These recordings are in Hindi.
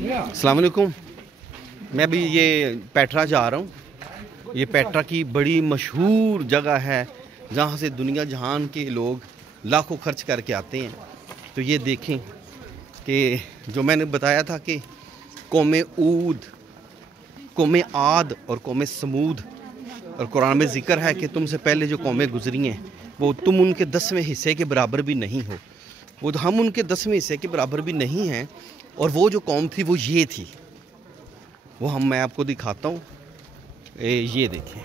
अस्सलाम वालेकुम। मैं भी ये पेट्रा जा रहा हूँ। ये पेट्रा की बड़ी मशहूर जगह है जहाँ से दुनिया जहान के लोग लाखों खर्च करके आते हैं। तो ये देखें कि जो मैंने बताया था कि कौमे ऊद, कौमे आद और कौमे समूद, और कुरान में ज़िक्र है कि तुमसे पहले जो कौमें गुजरी हैं वो तुम उनके 10वें हिस्से के बराबर भी नहीं हो। वो हम उनके 10वें हिस्से के बराबर भी नहीं हैं। और वो जो कौम थी वो ये थी, वो मैं आपको दिखाता हूँ। ये देखें,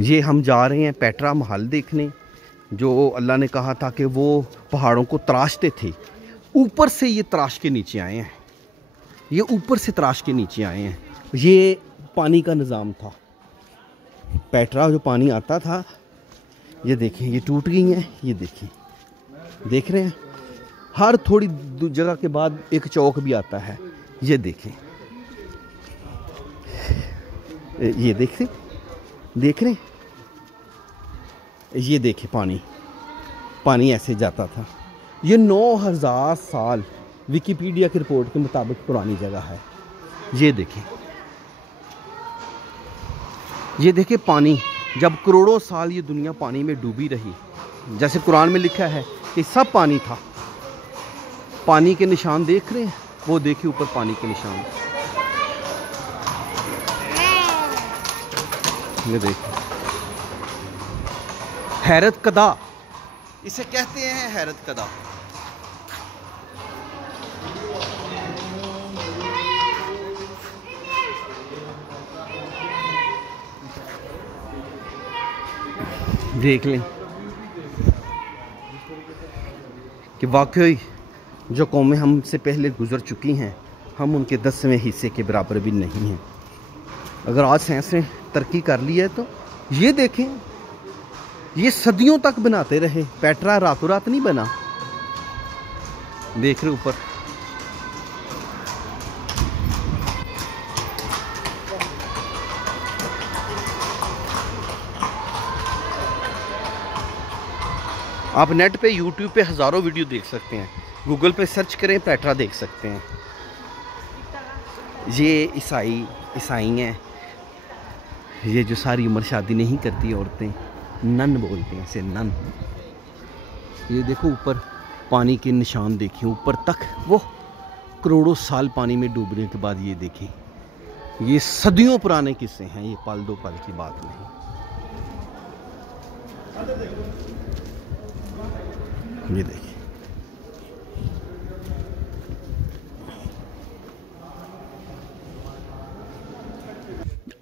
ये हम जा रहे हैं पेट्रा महल देखने, जो अल्लाह ने कहा था कि वो पहाड़ों को तराशते थे। ऊपर से ये तराश के नीचे आए हैं, ये ऊपर से तराश के नीचे आए हैं। ये पानी का निज़ाम था। पेट्रा जो पानी आता था, ये देखें ये टूट गई हैं। ये देखें, देख रहे हैं, हर थोड़ी जगह के बाद एक चौक भी आता है। ये देखें, ये देख रहे हैं, ये देखें पानी ऐसे जाता था। ये 9000 साल विकिपीडिया की रिपोर्ट के मुताबिक पुरानी जगह है। ये देखें पानी, जब करोड़ों साल ये दुनिया पानी में डूबी रही, जैसे कुरान में लिखा है कि सब पानी था। पानी के निशान देख रहे हैं, वो देखिए ऊपर पानी के निशान। ये देखिए, हैरत कदा इसे कहते हैं, हैरत कदा। देख लें कि वाकई जो कौमें हमसे पहले गुजर चुकी हैं, हम उनके 10वें हिस्से के बराबर भी नहीं हैं। अगर आज साइंस ने तरक्की कर ली है तो ये देखें, ये सदियों तक बनाते रहे। पेट्रा रातों रात नहीं बना। देख रहे ऊपर, आप नेट पे यूट्यूब पे हज़ारों वीडियो देख सकते हैं। गूगल पे सर्च करें, पेट्रा देख सकते हैं। ये ईसाई हैं। ये जो सारी उम्र शादी नहीं करती औरतें, नन बोलते हैं इसे, नन। ये देखो ऊपर पानी के निशान देखिए, ऊपर तक वो करोड़ों साल पानी में डूबने के बाद। ये देखें, ये सदियों पुराने किस्से हैं, ये पल दो पल की बात नहीं। ये देखिए,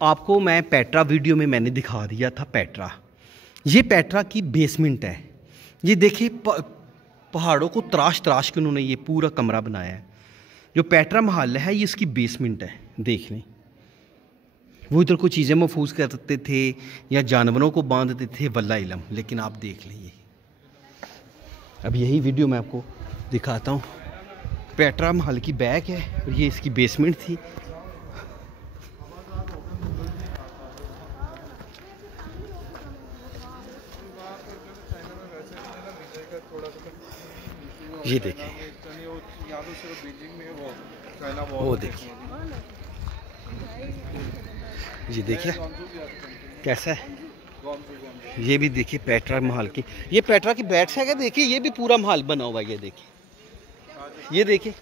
आपको मैं पेट्रा वीडियो में मैंने दिखा दिया था पेट्रा। ये पेट्रा की बेसमेंट है। ये देखिए, पहाड़ों को तराश तराश के उन्होंने ये पूरा कमरा बनाया है। जो पेट्रा महल है, ये इसकी बेसमेंट है। देख लें, वो इधर को चीज़ें महफूज करते थे या जानवरों को बांधते थे, वल्लाह इलम। लेकिन आप देख लें, अब यही वीडियो मैं आपको दिखाता हूँ। पेट्रा महल की बैक है और ये इसकी बेसमेंट थी। ये देखें, वो देखिए, ये देखिए कैसा है। ये भी देखिए पेट्रा महल की, ये पेट्रा की बैक साइड है। देखिए ये भी पूरा महल बना हुआ है। ये देखिए, ये देखिए,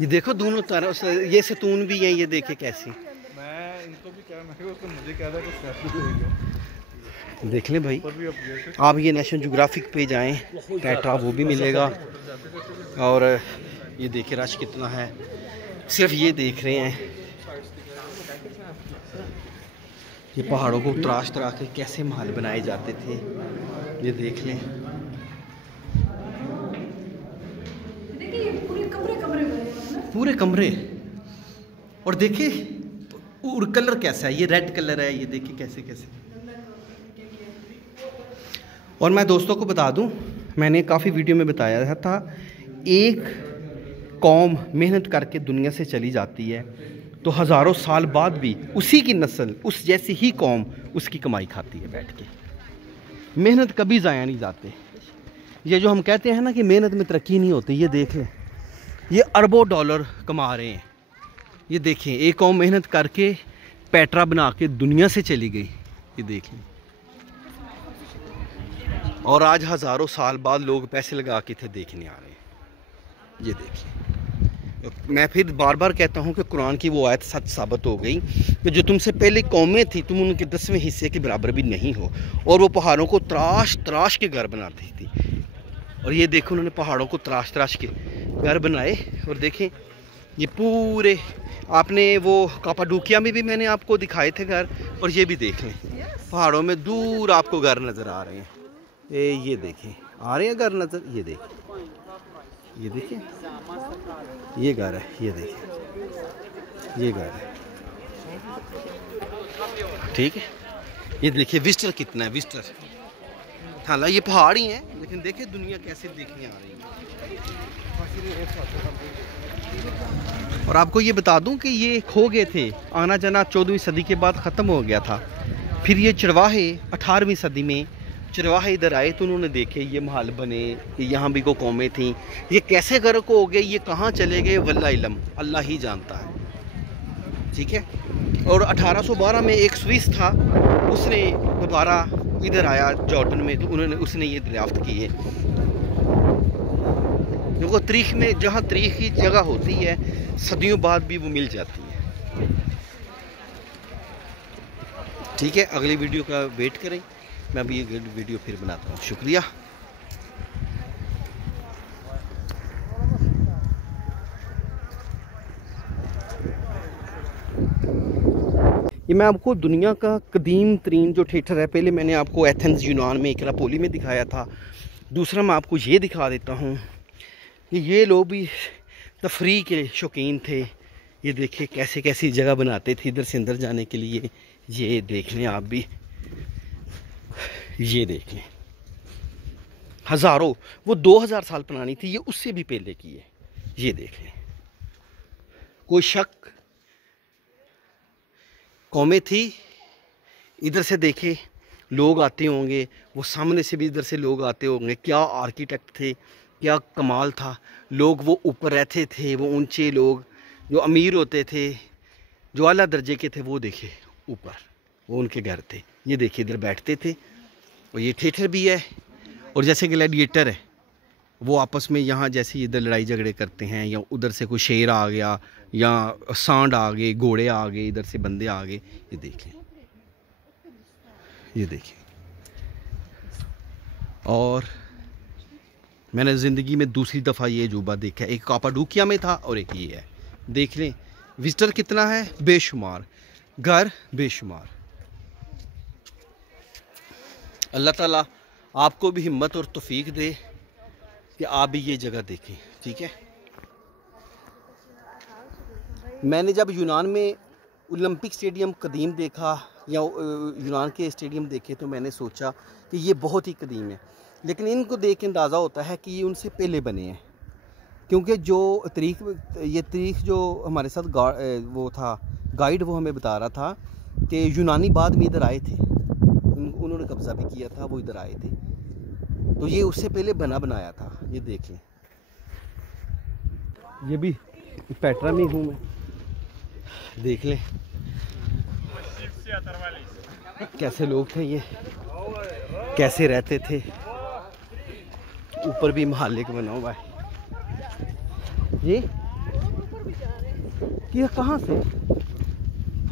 ये देखो दोनों तरफ ये सतून भी है। ये देखिए कैसे, मैं इनको भी कह रहा हूं, मुझे कह रहा है। देख लें भाई, आप ये नेशनल ज्योग्राफिक पे जाएं, पेट्रा वो भी मिलेगा। और ये देखिए रश कितना है, सिर्फ ये देख रहे हैं। ये पहाड़ों को तराश तराश के कैसे महल बनाए जाते थे, ये देख लें। पूरे कमरे, और देखिए और कलर कैसा है, ये रेड कलर है। ये देखिए कैसे कैसे। और मैं दोस्तों को बता दूं, मैंने काफ़ी वीडियो में बताया था, एक कौम मेहनत करके दुनिया से चली जाती है तो हज़ारों साल बाद भी उसी की नस्ल, उस जैसी ही कौम उसकी कमाई खाती है बैठ के। मेहनत कभी ज़ाया नहीं जाते। ये जो हम कहते हैं ना कि मेहनत में तरक्की नहीं होती, ये देख लें, ये अरबों डॉलर कमा रहे हैं। ये देखें, एक कौम मेहनत करके पेट्रा बना के दुनिया से चली गई, ये देख लें। और आज हज़ारों साल बाद लोग पैसे लगा के थे देखने आ रहे हैं। ये देखिए, मैं फिर बार बार कहता हूँ कि कुरान की वो आयत सच साबित हो गई कि जो तुमसे पहले कौमें थी तुम उनके 10वें हिस्से के बराबर भी नहीं हो। और वो पहाड़ों को तराश तराश के घर बनाती थी। और ये देखो, उन्होंने पहाड़ों को तराश तराश के घर बनाए। और देखें, ये पूरे आपने वो कापाडोकिया में भी मैंने आपको दिखाए थे घर, और ये भी देख लें, पहाड़ों में दूर आपको घर नज़र आ रहे हैं। ये देखें, आ रहे हैं घर नज़र, ये देखें, ये देखें, ये घर है, ये देखें, ये घर है, ठीक है। ये देखिए विस्टर कितना है, विस्टर। हाँ, ये पहाड़ ही हैं, लेकिन देखिए दुनिया कैसे देखने आ रही है। और आपको ये बता दूं कि ये खो गए थे, आना जाना 14वीं सदी के बाद ख़त्म हो गया था। फिर ये चरवाहे 18वीं सदी में चरवाहे इधर आए तो उन्होंने देखे ये महल बने, यहाँ भी को कौमें थीं। ये कैसे गर्क हो गए, ये कहाँ चले गए, वल्लाह इल्म, अल्लाह ही जानता है, ठीक है। और 1812 में एक स्विस था, उसने दोबारा इधर आया जॉर्डन में, तो उसने ये दरियाफ्त की है। क्योंकि तारीख में जहाँ तारीख की जगह होती है सदियों बाद भी वो मिल जाती है, ठीक है। अगली वीडियो का वेट करें, मैं अभी ये वीडियो फिर बनाता हूँ। शुक्रिया। ये मैं आपको दुनिया का कदीम तरीन जो थिएटर है, पहले मैंने आपको एथेंस यूनान में एकरापोली में दिखाया था। दूसरा मैं आपको ये दिखा देता हूँ कि ये लोग भी तफरी के शौकीन थे। ये देखिए कैसे कैसी जगह बनाते थे इधर से अंदर जाने के लिए। ये देख लें आप भी, ये देख लें, हज़ारों, वो 2000 साल पुरानी थी, ये उससे भी पहले की है। ये देख लें, कोई शक, कौमें थी। इधर से देखे लोग आते होंगे, वो सामने से भी इधर से लोग आते होंगे। क्या आर्किटेक्ट थे, क्या कमाल था। लोग वो ऊपर रहते थे, वो ऊंचे लोग जो अमीर होते थे, जो आला दर्जे के थे, वो देखे ऊपर, वो उनके घर थे। ये देखिए इधर बैठते थे। और ये थिएटर भी है। और जैसे ग्लैडिएटर है, वो आपस में यहाँ जैसे इधर लड़ाई झगड़े करते हैं, या उधर से कोई शेर आ गया, या सांड आ गए, घोड़े आ गए, इधर से बंदे आ गए। ये देखें, ये देखिए। और मैंने ज़िंदगी में दूसरी दफ़ा ये अजूबा देखा, एक कापाडोकिया में था और एक ये है। देख लें विजिटर कितना है, बेशुमार, घर बेशुमार। अल्लाह ताला आपको भी हिम्मत और तौफीक दे कि आप भी ये जगह देखें, ठीक है। मैंने जब यूनान में ओलंपिक स्टेडियम कदीम देखा, या यूनान के स्टेडियम देखे, तो मैंने सोचा कि ये बहुत ही कदीम है। लेकिन इनको देख के अंदाज़ा होता है कि ये उनसे पहले बने हैं, क्योंकि जो तारीख जो हमारे साथ वो था गाइड, वो हमें बता रहा था कि यूनानी बाद में इधर आए थे, उन्होंने कब्ज़ा भी किया था, वो इधर आए थे, तो ये उससे पहले बनाया था। ये देख लें, ये भी पेट्रा में हूँ मैं, देख लें कैसे लोग थे, ये कैसे रहते थे। ऊपर भी महल एक बना हुआ है। ये कहाँ से,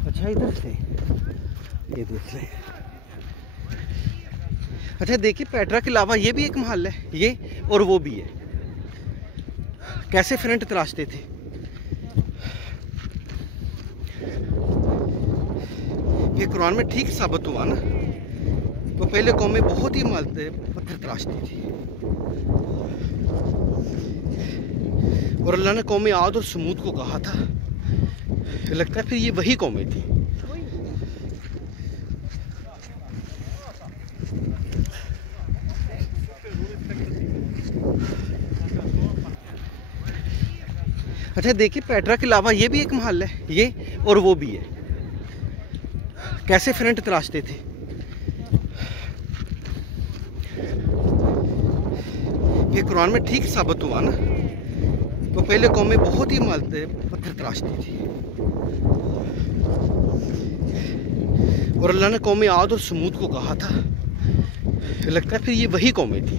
अच्छा इधर से, ये देख लें। अच्छा देखिए, पेट्रा के अलावा ये भी एक महल है, ये और वो भी है। कैसे फ्रंट तराशते थे। ये कुरान में ठीक साबित हुआ ना, तो पहले कौमें बहुत ही इमारतें पत्थर तराशती थी। और अल्लाह ने कौमें आद और समूद को कहा था, लगता है फिर ये वही कौमें थी। अच्छा देखिए, पेट्रा के अलावा ये भी एक महल है, ये और वो भी है। कैसे फ्रंट तराशते थे। ये कुरान में ठीक साबित हुआ ना। तो पहले कौमें बहुत ही इमारतें पत्थर तराशती थी, और अल्लाह ने कौमें आद और समूद को कहा था, लगता है फिर ये वही कौमें थी।